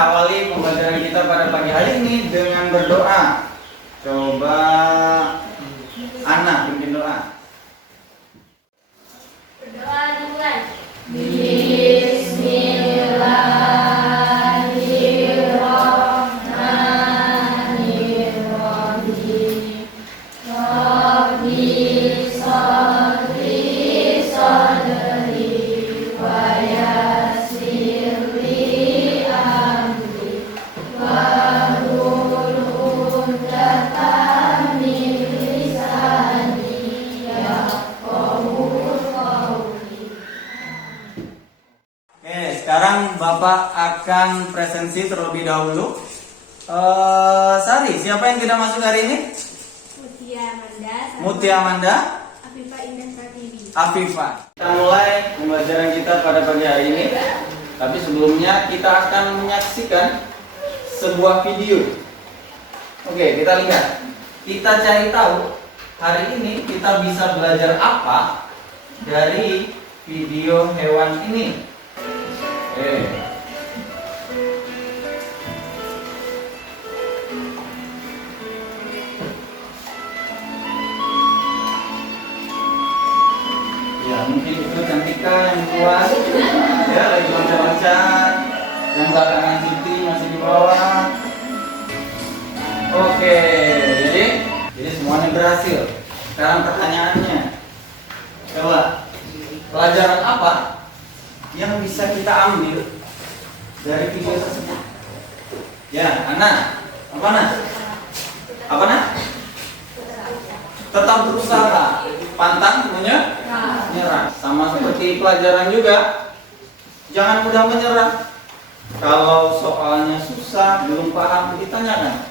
awali pembelajaran kita pada pagi hari ini dengan berdoa. Coba Ana pimpin doa. Berdoa dimulai. Bismillahirrahmanirrahim. Rabbi sholli sholli wa yassir li amri wahlul 'uqdatam min lisani yafqahu qawli. Oke, sekarang Bapak akan presensi terlebih dahulu. Sari, siapa yang tidak masuk hari ini? Mutia Amanda, Afifah Indah Pratiwi. Afifah. Kita mulai pembelajaran kita pada pagi hari ini. Tapi sebelumnya kita akan menyaksikan sebuah video. Oke, kita lihat. Kita cari tahu hari ini kita bisa belajar apa dari video hewan ini. Oke. Ya, mungkin itu Cantika yang buat ya, lagi loncat-loncat. Yang belakangan Siti masih di bawah. Oke, jadi semuanya berhasil. Sekarang pertanyaannya, coba pelajaran apa yang bisa kita ambil dari video tersebut? Ya, Ana, apa Ana? Apa Ana? Tetap berusaha, pantang menyerah. Sama seperti pelajaran juga, jangan mudah menyerah. Kalau soalnya susah, belum paham, ditanyakan.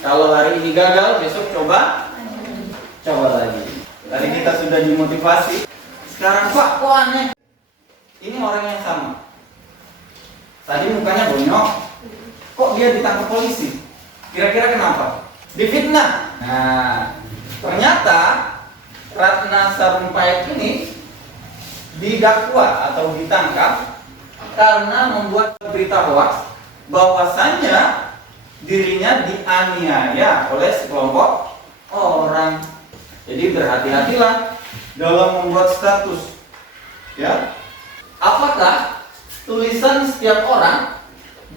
Kalau hari ini gagal, besok coba lagi. Tadi kita sudah dimotivasi. Sekarang Pak, kok aneh? Ini orang yang sama. Tadi mukanya bonyok, kok dia ditangkap polisi? Kira-kira kenapa? Difitnah. Nah, ternyata Ratna Sarumpait ini didakwa atau ditangkap karena membuat berita hoaks bahwasannya dirinya dianiaya oleh sekelompok orang. Jadi berhati-hatilah dalam membuat status. Ya. Apakah tulisan setiap orang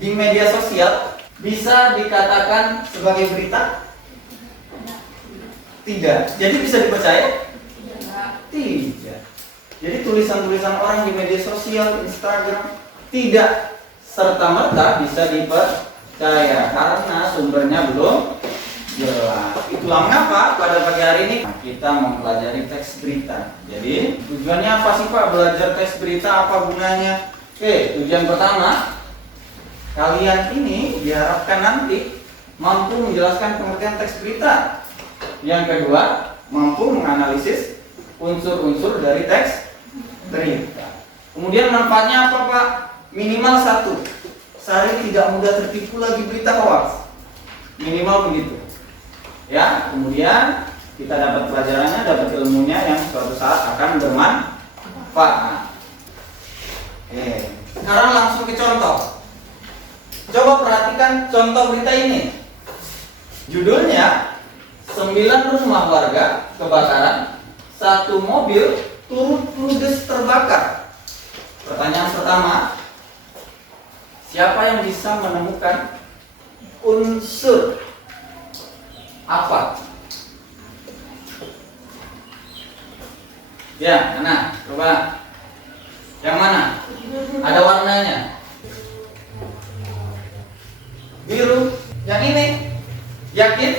di media sosial bisa dikatakan sebagai berita? Tidak. Jadi bisa dipercaya? Tidak. Jadi tulisan-tulisan orang di media sosial, Instagram tidak serta-merta bisa dipercaya karena sumbernya belum jelas. Itulah mengapa pada pagi hari ini kita mempelajari teks berita. Jadi tujuannya apa sih Pak belajar teks berita? Apa gunanya? Oke, tujuan pertama, kalian ini diharapkan nanti mampu menjelaskan pengertian teks berita. Yang kedua, mampu menganalisis unsur-unsur dari teks berita. Kemudian manfaatnya apa Pak? Minimal 1, Sari tidak mudah tertipu lagi berita hoax. Minimal begitu. Ya, kemudian kita dapat pelajarannya, dapat ilmunya yang suatu saat akan bermanfaat. Oke. Sekarang langsung ke contoh. Coba perhatikan contoh berita ini. Judulnya 9 rumah warga kebakaran, 1 mobil turut ludes terbakar. Pertanyaan pertama, siapa yang bisa menemukan unsur apa? Ya, mana? Coba. Yang mana? Ada warnanya. Biru. Yang ini. Yakin?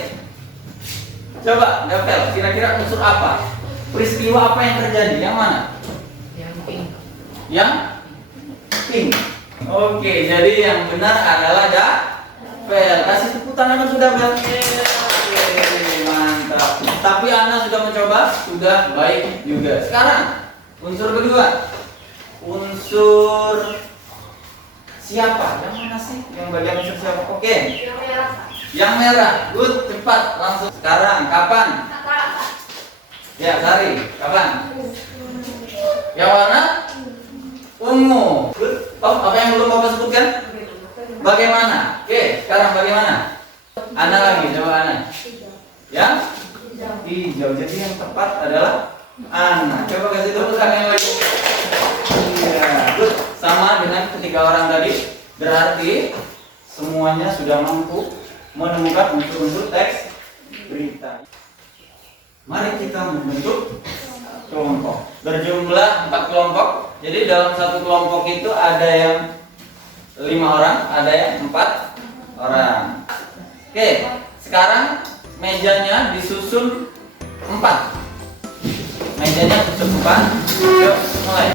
Coba, Gavel, kira-kira unsur apa? Peristiwa apa yang terjadi? Yang mana? Yang pink. Yang pink. Oke, jadi yang benar adalah Gavel. Kasih tepuk tangan yang sudah Bel. Mantap. Tapi Ana sudah mencoba, sudah baik juga. Sekarang, unsur kedua. Unsur siapa? Yang mana sih? Yang bagian unsur siapa? Oke. Yang merah. Good, cepat, langsung. Sekarang, kapan? Ya, Sari, kapan? Yang warna? Ungu. Good. Oh, apa yang belum Bapak sebutkan? Bagaimana? Coba kasih tepuk tangan yang lagi. Iya, good. Sama dengan ketiga orang tadi. Berarti semuanya sudah mampu menemukan unsur-unsur teks berita. Mari kita membentuk kelompok. Berjumlah 4 kelompok. Jadi dalam satu kelompok itu ada yang 5 orang, ada yang 4 orang. Oke, sekarang mejanya disusun 4. Mejanya disusun 4. Yuk, mulai.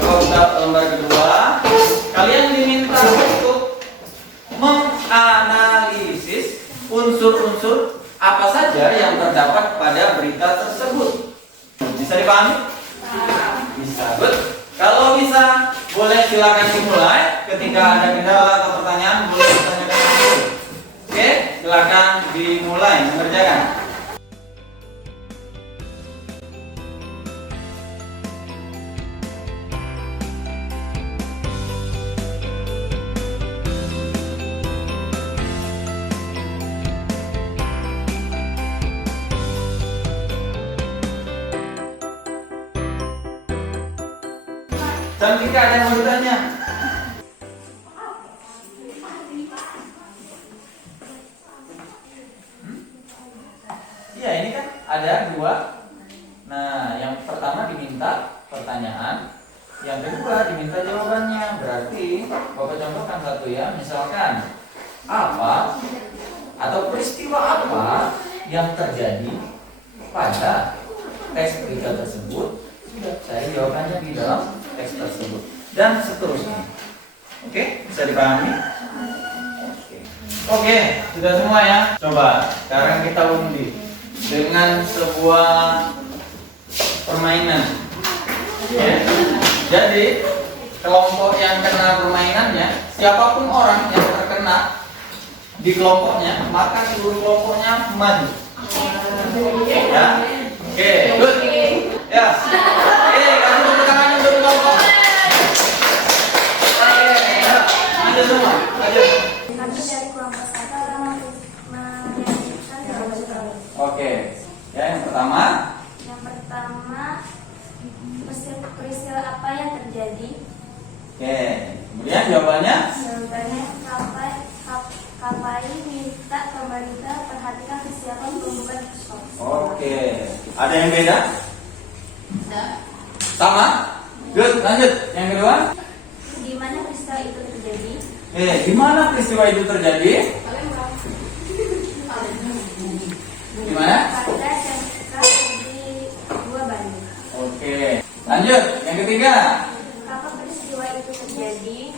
Coba buka lembar kedua. Kalian diminta untuk menganalisis unsur-unsur apa saja yang terdapat pada berita tersebut. Bisa dipahami? Bisa, good. Kalau bisa, boleh silakan dimulai. Ketika ada kendala atau pertanyaan, boleh ditanyakan dulu. Oke, silakan dimulai mengerjakan. Cantika, ada yang mau ditanya? Iya, ini kan ada 2. Nah, yang pertama diminta pertanyaan, yang kedua diminta jawabannya. Berarti Bapak contohkan satu ya. Misalkan apa atau peristiwa apa yang terjadi pada teks berita tersebut. Saya jawabannya di dalam teks tersebut dan seterusnya. Oke, bisa dipahami? Oke, sudah semua ya. Coba sekarang kita undi dengan sebuah permainan. Ya. Jadi kelompok yang kena permainannya, siapapun orang yang terkena di kelompoknya, maka seluruh kelompoknya maju. Ya. Oke, good. Ya. Kasih tepuk tangan untuk kelompok. Ada semua. Ayo. Kami dari kelompok 1 menyajikan jawaban. Oke. Ya, yang pertama. Yang pertama, peristiwa apa yang terjadi? Oke. Kemudian jawabannya. Jawabannya KPI minta pemerintah perhatikan kesiapan pembukaan sekolah. Oke. Ada yang beda? Sama? Good, lanjut. Yang kedua? Di mana peristiwa itu terjadi? Di mana peristiwa itu terjadi? Di mana? Pada Sentra di 2 Bandung. Oke. Lanjut. Yang ketiga? Kapan peristiwa itu terjadi?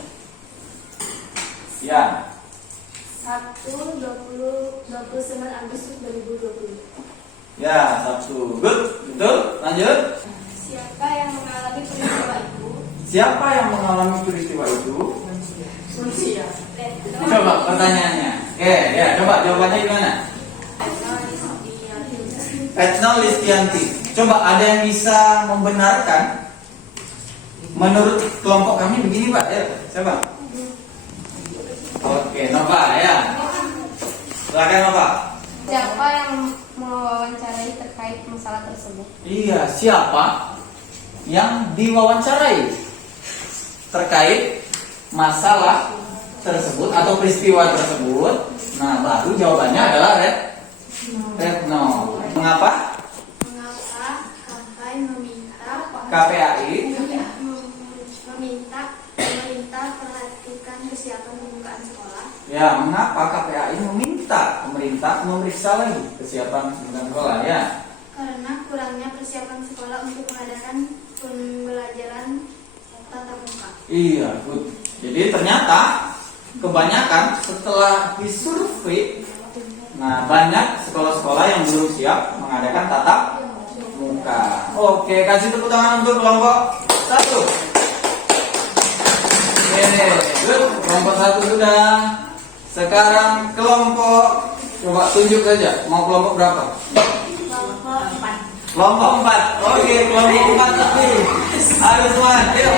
Ya. Sabtu 29 Agustus 2020. Ya, Sabtu. Good. Betul. Lanjut. Siapa yang mengalami peristiwa itu? Siapa yang mengalami peristiwa itu? Rusia. Coba pertanyaannya. Oke, ya, coba jawabannya gimana? Retno Listianti. Coba ada yang bisa membenarkan? Menurut kelompok kami begini, Pak. Ya, coba. Oke, Nova ya. Silakan Nova. Siapa yang mewawancarai terkait masalah tersebut? Iya, siapa yang diwawancarai terkait masalah tersebut atau peristiwa tersebut? Nah, baru jawabannya adalah Retno. Mengapa? Mengapa KPI meminta meminta pemerintah perhatikan kesiapan pembukaan sekolah? Ya, mengapa KPAI meminta pemerintah memeriksa lagi kesiapan pembukaan sekolah? Ya. Karena kurangnya persiapan sekolah untuk mengadakan pembelajaran tatap muka. Iya, good. Jadi ternyata kebanyakan setelah disurvei, nah banyak sekolah-sekolah yang belum siap mengadakan tatap muka. Oke, kasih tepuk tangan untuk kelompok 1. Oke, good. Kelompok 1 sudah. Sekarang kelompok, coba tunjuk saja. Mau kelompok berapa? Kelompok 4. Kelompok 4. Oke, kelompok 4 tapi harus one. Ayo,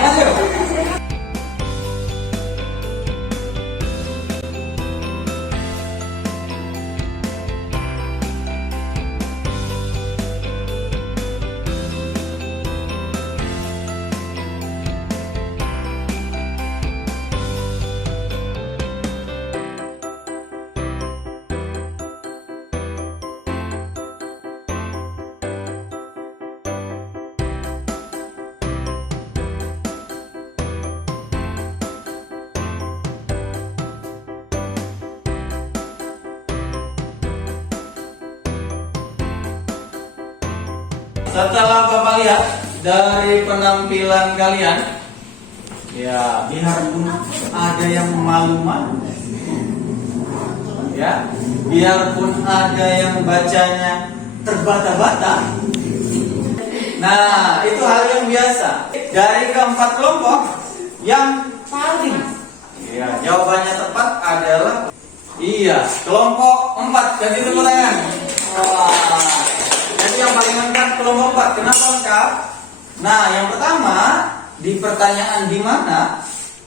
setelah Bapak lihat dari penampilan kalian, ya biarpun ada yang malu-malu, ya biarpun ada yang bacanya terbata-bata, nah itu hal yang biasa. Dari keempat kelompok yang paling, ya jawabannya tepat adalah iya, kelompok 4. Jadi tepuk tangan. Wah. Jadi yang paling lengkap kelompok 4. Kenapa lengkap? Nah, yang pertama di pertanyaan di mana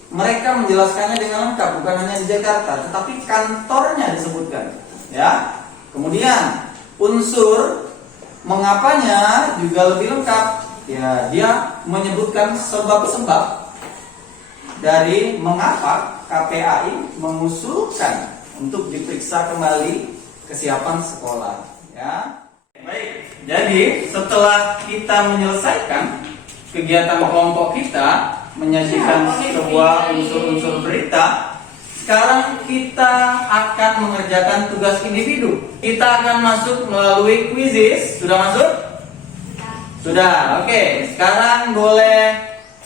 mereka menjelaskannya dengan lengkap, bukan hanya di Jakarta, tetapi kantornya disebutkan. Ya. Kemudian unsur mengapanya juga lebih lengkap. Ya, dia menyebutkan sebab-sebab dari mengapa KPAI mengusulkan untuk diperiksa kembali kesiapan sekolah. Ya. Baik, jadi setelah kita menyelesaikan kegiatan kelompok kita, menyajikan sebuah unsur-unsur berita, sekarang kita akan mengerjakan tugas individu. Kita akan masuk melalui quizzes. Sudah masuk? Sudah, oke. Sekarang boleh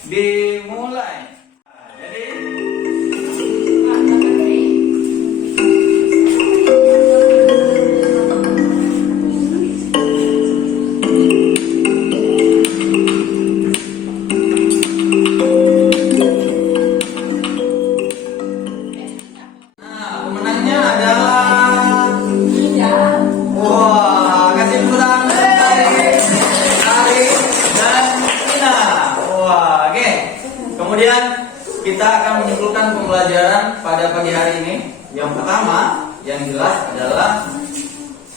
dimulai. Kemudian kita akan menyimpulkan pembelajaran pada pagi hari ini. Yang pertama, yang jelas adalah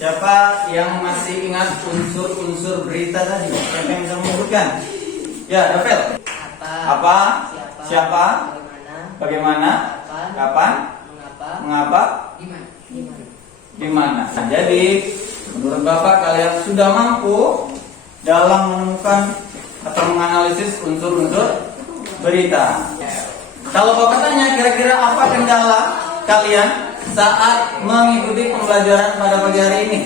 siapa yang masih ingat unsur-unsur berita tadi? Siapa yang bisa menyebutkan? Ya, Davel. Apa? Siapa? Bagaimana? Kapan? Mengapa? Di mana? Nah, jadi menurut Bapak kalian sudah mampu dalam menemukan atau menganalisis unsur-unsur berita. Kalau Bapak tanya kira-kira apa kendala kalian saat mengikuti pembelajaran pada pagi hari ini?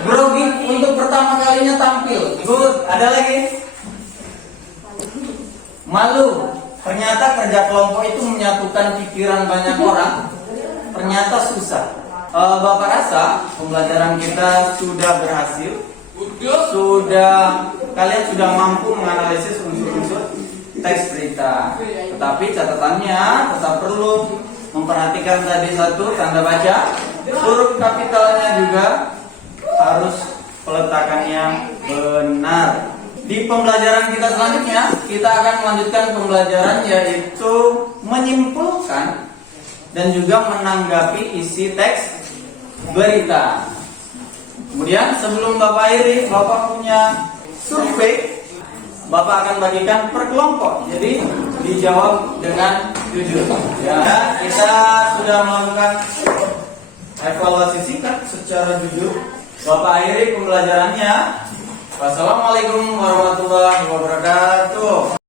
Grogi untuk pertama kalinya tampil. Good. Ada lagi? Malu. Ternyata kerja kelompok itu menyatukan pikiran banyak orang. Ternyata susah. Bapak rasa pembelajaran kita sudah berhasil. Kalian sudah mampu menganalisis unsur-unsur teks berita. Tetapi catatannya tetap perlu memperhatikan tadi satu, tanda baca, huruf kapitalnya juga harus peletakannya benar. Di pembelajaran kita selanjutnya, kita akan melanjutkan pembelajaran yaitu menyimpulkan dan juga menanggapi isi teks berita. Kemudian sebelum Bapak akhiri, Bapak punya survei. Bapak akan bagikan per kelompok, jadi dijawab dengan jujur. Ya, kita sudah melakukan evaluasi singkat secara jujur. Bapak akhiri pembelajarannya. Wassalamualaikum warahmatullahi wabarakatuh.